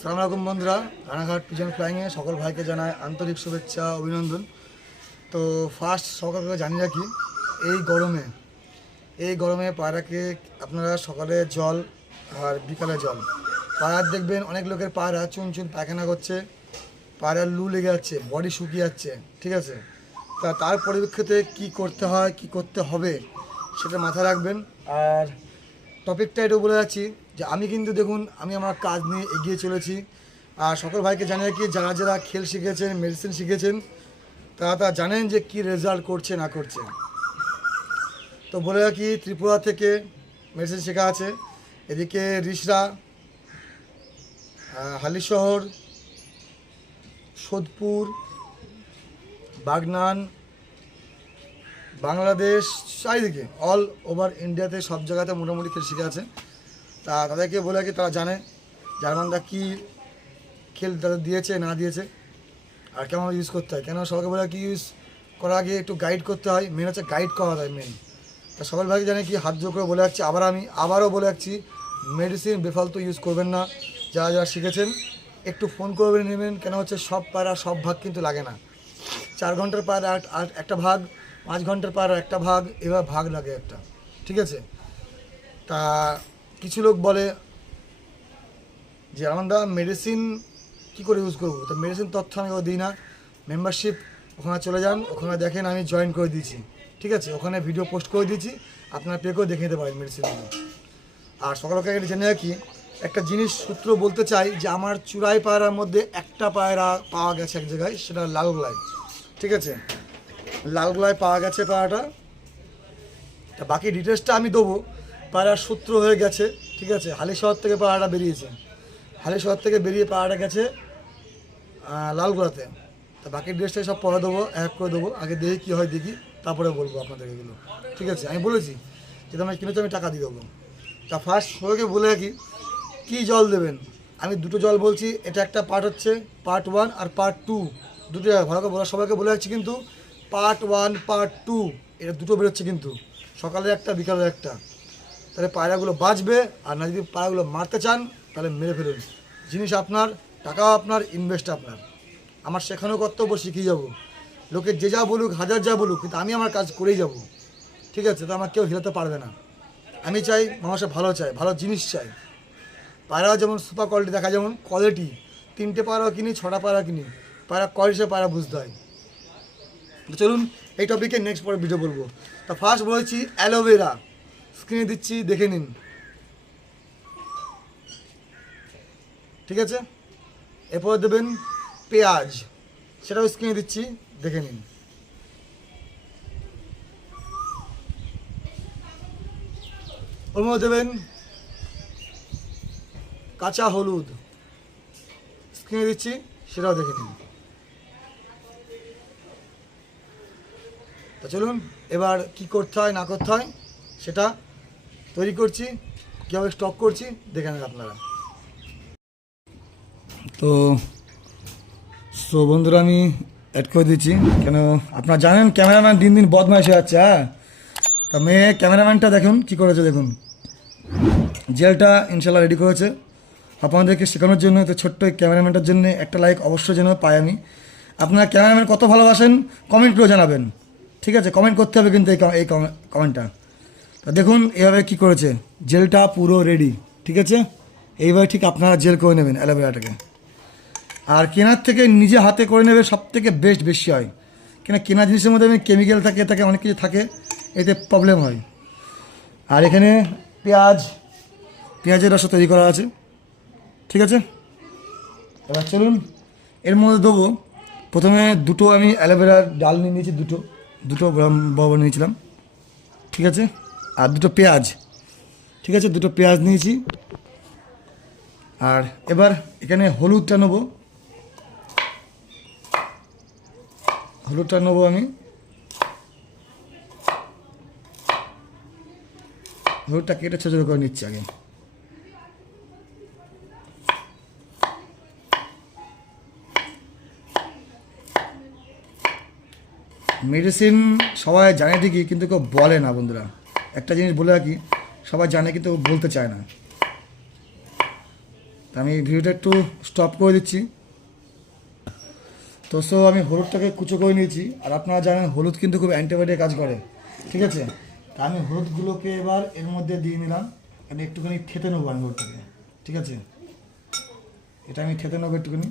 সালাম আলাইকুম বন্ধুরা। রানাঘাট পিজন ফ্লাইংয়ে সকল ভাইকে জানায় আন্তরিক শুভেচ্ছা, অভিনন্দন। তো ফার্স্ট সকালকে জানি রাখি, এই গরমে এই গরমে পায়রাকে আপনারা সকালে জল আর বিকালে জল। পায়রার দেখবেন অনেক লোকের পায়রা চুন চুন পায়খানা করছে, পায়রার লু লেগে যাচ্ছে বডি শুকিয়ে যাচ্ছে, ঠিক আছে? তা তার পরিপ্রেক্ষিতে কি করতে হয়, কি করতে হবে, সেটা মাথায় রাখবেন। আর টপিকটা এটা বলে যাচ্ছি যে আমি কিন্তু দেখুন, আমি আমার কাজ নিয়ে এগিয়ে চলেছি। আর সকল ভাইকে জানিয়ে কি যারা যারা খেল শিখেছেন মেডিসিন শিখেছেন, তারা তারা জানেন যে কি রেজাল্ট করছে, না করছে। তো বলে রাখি, ত্রিপুরা থেকে মেডিসিন শেখা আছে। এদিকে রিসরা হালিশহর, সোদপুর, বাগনান, বাংলাদেশ, চারিদিকে অল ওভার ইন্ডিয়াতে সব জায়গাতে মোটামুটি খেল শিখে আছে। তা তাদেরকে বলে রাখি তারা জানে? জার্মানরা কী খেল তাদের দিয়েছে, না দিয়েছে? আর কেমন ইউজ করতে হয়? কেন সবাইকে বলে কি ইউজ করার আগে একটু গাইড করতে হয়? মেন হচ্ছে গাইড করা হয় মেন তা সকল ভাই জানে কি হাত জোর করে বলে রাখছি আবার আমি আবারও বলে রাখছি মেডিসিন বেফালতু ইউজ করবেন না। যারা যারা শিখেছেন, একটু ফোন করে নেবেন, কেন হচ্ছে সব পায়রা সব ভাগ কিন্তু লাগে না। চার ঘণ্টার পায়রা একটা ভাগ, পাঁচ ঘণ্টার পায়রা একটা ভাগ এবার ভাগ লাগে একটা। ঠিক আছে? তা কিছু লোক বলে যে, আমরা মেডিসিন কী করে ইউজ করব? তো মেডিসিন তথ্য আমি দিই না। মেম্বারশিপ ওখানে চলে যান, ওখানে দেখেন আমি জয়েন করে দিয়েছি। ঠিক আছে? ওখানে ভিডিও পোস্ট করে দিয়েছি। আপনারা পে করে দেখে নিতে পারেন মেডিসিনগুলো আর সকলকে জেনে রাখি, একটা জিনিস সূত্র বলতে চাই যে, আমার চূড়াই পায়রার মধ্যে একটা পায়রা পাওয়া গেছে এক জায়গায়, সেটা লালগোলায় ঠিক আছে? লালগোলায় পাওয়া গেছে পায়রাটা। তা বাকি ডিটেলসটা আমি দেবো। পায়রার সূত্র হয়ে গেছে ঠিক আছে? হালি শহর থেকে পাড়াটা বেরিয়েছে। হালি শহর থেকে বেরিয়ে পায়রাটা গেছে আহ, লালগোলাতে। তা বাকি ডিটেলসটা সব পরে দেবো এক করে দেবো আগে দেখি কী হয় দেখি তারপরে বলব আপনাদের এগুলো। ঠিক আছে? আমি বলেছি যে তোমার কিনেছো আমি টাকা দিয়ে দেবো। তা ফার্স্ট সবাইকে বলে রাখি কী জল দেবেন? আমি দুটো জল বলছি এটা একটা পার্ট হচ্ছে পার্ট ওয়ান আর পার্ট টু দুটো ভালো করে সবাইকে বলে রাখছি কিন্তু পার্ট ওয়ান পার্ট টু এটা দুটো বেরোচ্ছে কিন্তু। সকালে একটা বিকালে একটা। তাহলে পায়রাগুলো বাঁচবে, আর না যদি পায়রাগুলো মারতে চান, তাহলে মেরে ফেলুন। জিনিস আপনার, টাকাও আপনার ইনভেস্ট আপনার। আমার শেখানো কর্তব্য শিখিয়ে যাব। লোকে যে যা বলুক, হাজার যা বলুক, কিন্তু আমি আমার কাজ করেই যাব। ঠিক আছে, তো আমার কেউ হিলাতে পারবে না। আমি চাই মানুষের ভালো চাই ভালো জিনিস চাই পায়রা যেমন সুপার কোয়ালিটি দেখা, যেমন কোয়ালিটি তিনটে পায়রা কিনি, ছটা পায়রা কিনি। পায়রা কোয়ালিটি পায়রা বুঝতে হয়। চলুন, এই টপিকে নেক্সট পরে ভিডিও বলব। তা ফার্স্ট বলেছি অ্যালোভেরা স্ক্রিনে দিচ্ছি, দেখে নিন। ঠিক আছে? এরপর দেবেন পেঁয়াজ। সেটাও স্ক্রিনে দিচ্ছি, দেখে নিন। ওর মধ্যে দেবেন কাঁচা হলুদ। স্ক্রিনে দিচ্ছি, সেটাও দেখে নিন। তা চলুন, এবার কি করতে হয়, না করতে হয়, সেটা তৈরি করছি, কীভাবে স্টক করছি, দেখে নেন আপনারা। তো সো বন্ধুরা, আমি অ্যাড করে দিচ্ছি। কেন, আপনারা জানেন ক্যামেরাম্যান দিন দিন বদমাইশ হয়ে যাচ্ছে হ্যাঁ? তা মেয়ে ক্যামেরাম্যানটা দেখুন, কী করেছে দেখুন। জেলটা ইনশাল্লাহ রেডি করেছে। আপনাদেরকে শেখানোর জন্য, তো ছোট্ট ক্যামেরাম্যানটার জন্য একটা লাইক অবশ্যই যেন পাই আমি। আপনারা ক্যামেরাম্যান কত ভালোবাসেন কমেন্ট করে জানাবেন। ঠিক আছে কমেন্ট করতে হবে কিন্তু এই এই কমে- কমেন্টটা তা দেখুন, এভাবে কি করেছে? জেলটা পুরো রেডি ঠিক আছে? এইভাবে ঠিক আপনারা জেল করে নেবেন অ্যালোভেরাটাকে। আর কেনার থেকে নিজে হাতে করে নেবে সব থেকে বেস্ট বেশি হয়। কেন, কেনা জিনিসের মধ্যে কেমিক্যাল থাকে থাকে অনেক কিছু থাকে, এতে প্রবলেম হয়। আর এখানে পেঁয়াজ, পেঁয়াজের রস তৈরি করা আছে, ঠিক আছে? এবার চলুন, এর মধ্যে দেবো। প্রথমে দুটো আমি অ্যালোভেরার ডাল নিয়ে নিয়েছি, দুটো দুটো বড় নিয়েছিলাম, ঠিক আছে? আর দুটো পেঁয়াজ। ঠিক আছে, দুটো পেঁয়াজ নিয়েছি। আর এবার এখানে হলুদটা নেব। হলুদটা নেব আমি। হলুদটা কেটে ছোটো ছোটো করে নিচ্ছি আগে। মেডিসিন সবাই জানে ঠিকই, কিন্তু কেউ বলে না বন্ধুরা। একটা জিনিস বলে রাখি, সবাই জানে কিন্তু বলতে চায় না। তা আমি ভিডিওটা একটু স্টপ করে দিচ্ছি। তো সো আমি হলুদটাকে কুচো করে নিয়েছি, আর আপনারা জানেন হলুদ কিন্তু খুব অ্যান্টিবায়োটিক কাজ করে, ঠিক আছে? তা আমি হলুদগুলোকে এবার এর মধ্যে দিয়ে নিলাম, আমি একটুখানি থেতে নেব আমি হলুদটাকে, ঠিক আছে? এটা আমি খেতে নেব একটুখানি।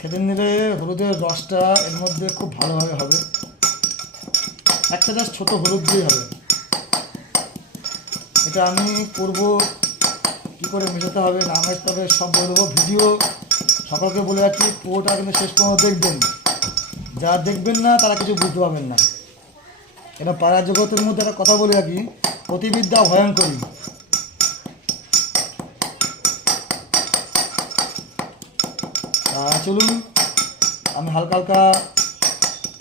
খেতে নিলে হলুদের রসটা এর মধ্যে খুব ভালোভাবে হবে। একটা জাস্ট ছোটো হলুদ দিয়ে হবে। এটা আমি করব, কী করে মেশাতে হবে না মেশাতে হবে সব বলে দেবো। ভিডিও সকলকে বলে রাখি, পুরোটা কিন্তু শেষ পর্যন্ত দেখবেন। যারা দেখবেন না, তারা কিছু বুঝতে পারবেন না। এটা পাড়া জগতের মধ্যে একটা কথা বলে রাখি, প্রতিবিদ্যা ভয়ঙ্করী। চলুন, আমি হালকা হালকা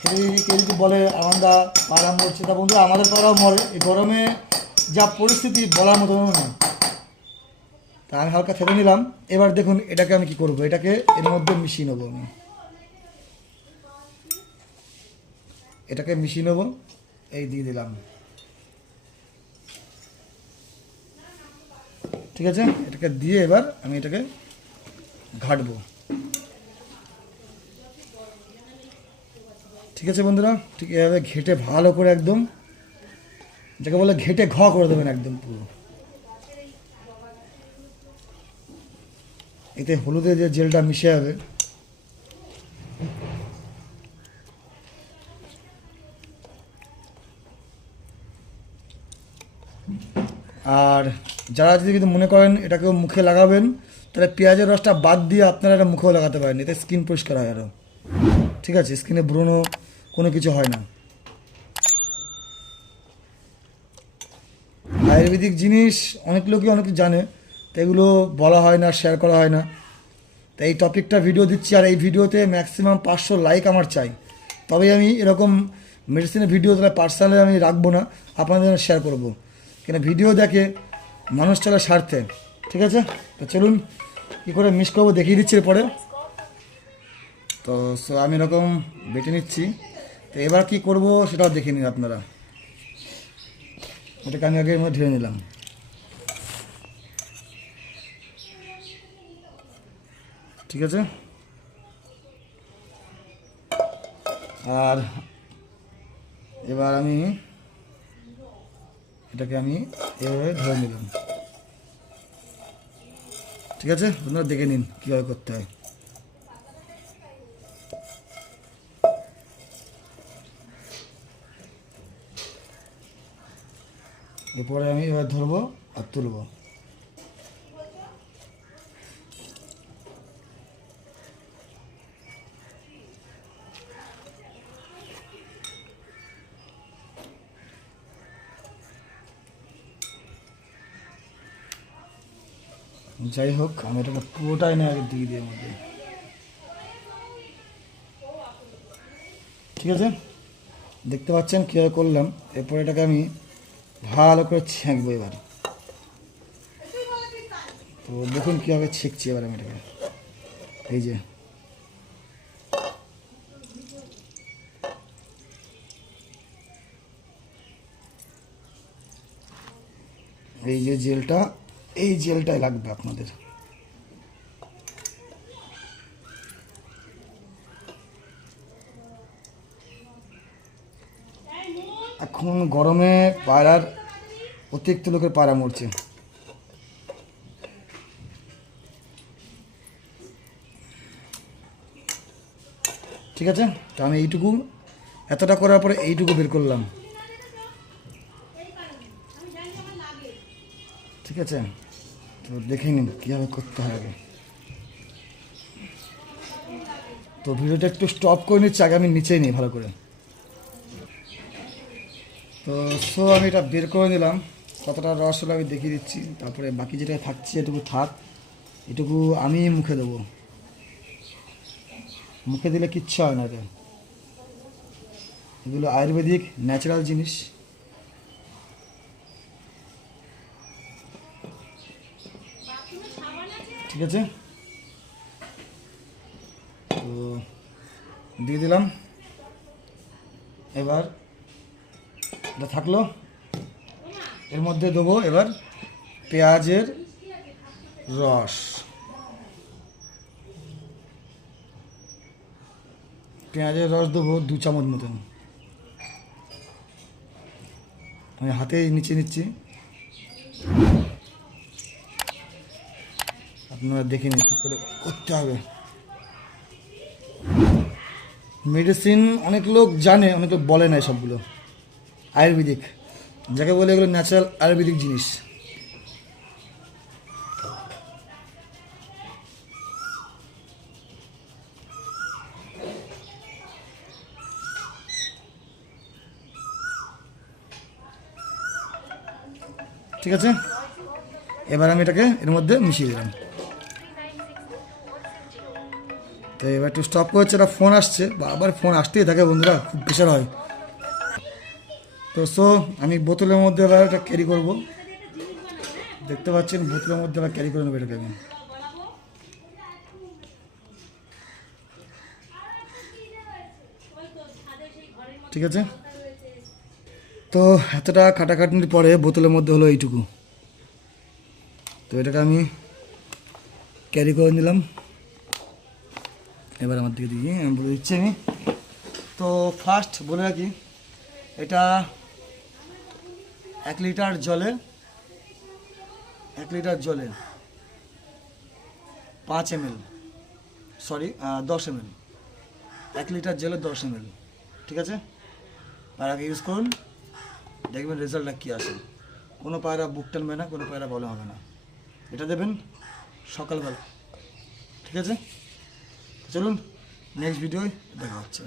দিই কেউ যদি বলে আমরা পাড়া মরছে তা বন্ধু আমাদের পাড়াও মরে। এই গরমে যা পরিস্থিতি বলার মতো না। তা আমি হালকা থেতে নিলাম। এবার দেখুন এটাকে আমি কি করব? এটাকে এর মধ্যে মিশিয়ে নেব আমি। এটাকে মিশিয়ে নেব। এই দিয়ে দিলাম। ঠিক আছে? এটাকে দিয়ে এবার আমি এটাকে ঘাটবো। ঠিক আছে বন্ধুরা? ঠিক এভাবে ঘেটে ভালো করে একদম, যাকে বলে ঘেটে ঘ করে দেবেন একদম পুরো। এতে হলুদে যে জেলটা মিশে যাবে, আর যারা যদি কিন্তু মনে করেন এটাকেও মুখে লাগাবেন, তাহলে পেঁয়াজের রসটা বাদ দিয়ে আপনারা এটা মুখেও লাগাতে পারেন, এতে স্কিন পরিষ্কার হয় আরও ঠিক আছে, স্কিনে ব্রণ কোনো কিছু হয় না। আয়ুর্বেদিক জিনিস অনেক লোকই অনেক জানে, তো এগুলো বলা হয় না শেয়ার করা হয় না। তো এই টপিকটা ভিডিও দিচ্ছি আর এই ভিডিওতে ম্যাক্সিমাম পাঁচশো লাইক আমার চাই। তবেই আমি এরকম মেডিসিনের ভিডিও তাহলে পার্সোনালি আমি রাখব না, আপনাদের শেয়ার করব। কেন ভিডিও দেখে মানুষ চলে স্বার্থে ঠিক আছে? তো চলুন, কী করে মিস করব দেখিয়ে দিচ্ছি এরপরে। তো আমি এরকম বেটে নিচ্ছি। তো এবার কি করব সেটাও দেখে নিন আপনারা। এটাকে আমি আগে ঢেলে নিলাম। ঠিক আছে? আর এবার আমি এটাকে আমি এভাবে ধরে নিলাম। ঠিক আছে? আপনারা দেখে নিন কীভাবে করতে হয়। এরপরে আমি এবার ধরবো আর তুলবো। যাই হোক, আমি এটাকে পুরোটাই না আগে দিয়ে মধ্যে। ঠিক আছে? দেখতে পাচ্ছেন কীভাবে করলাম। এরপর এটাকে আমি ভালো করে ছেঁকবো এবার। তো দেখুন কীভাবে ছেঁকছি এবার আমি এটাকে। এই যে। এই যে জেলটা, এই জেলটাই লাগবে আপনাদের। এখন গরমে পায়রার অতিরিক্ত লোকের পায়রা মরছে। ঠিক আছে? তো আমি এইটুকু, এতটা করার পরে এইটুকু বের করলাম। ঠিক আছে? তো দেখে নিন, কীভাবে করতে আগে। তো ভিডিওটা একটু স্টপ করে নিচ্ছি, আগে আমি নিচেই নিই, ভালো করে। তো সো আমি এটা বের করে নিলাম। কতটা রস হলো আমি দেখিয়ে দিচ্ছি। তারপরে বাকি যেটা থাকছে, এটুকু থাক। এটুকু আমি মুখে দেবো। মুখে দিলে কিচ্ছু হয় না এটা। এগুলো আয়ুর্বেদিক ন্যাচারাল জিনিস। ঠিক আছে? তো, দিয়ে দিলাম। এবার এটা থাকল। এর মধ্যে দেবো এবার পেঁয়াজের রস। পেঁয়াজের রস দেবো দু চামচ মতন। আমি হাতে নিচে নিচ্ছি। আপনারা দেখে নিন কী করে করতে হবে। মেডিসিন অনেক লোক জানে, অনেক লোক বলে না সবগুলো আয়ুর্বেদিক, যাকে বলে এগুলো ন্যাচারাল আয়ুর্বেদিক জিনিস। ঠিক আছে? এবার আমি এটাকে এর মধ্যে মিশিয়ে দিলাম। তো এবার একটু স্টপ করছে, একটা ফোন আসছে। বারবার ফোন আসতেই থাকে বন্ধুরা, খুব প্রেশার হয়। তো সো, আমি বোতলের মধ্যে এবার এটা ক্যারি করব। দেখতে পাচ্ছেন, বোতলের মধ্যে এবার ক্যারি করে নেব এটাকে আমি। ঠিক আছে? তো এতটা খাটাখাটনির পরে বোতলের মধ্যে হলো এইটুকু। তো এটাকে আমি ক্যারি করে নিলাম। এবার আমার দিকে দিকে আমি বলে দিচ্ছি আমি। তো ফার্স্ট বলে রাখি, এটা এক লিটার জলে, এক লিটার জলে পাঁচ এম সরি দশ এম এক লিটার জলে দশ এম ঠিক আছে? আগে ইউজ করুন, দেখবেন রেজাল্টটা কী আসে। কোনো পায়রা বুক টানবে না, কোনো পায়রা বলে হবে না। এটা দেবেন সকালবেলা, ঠিক আছে? চলুন নেক্সট ভিডিওয় দেখা হচ্ছে।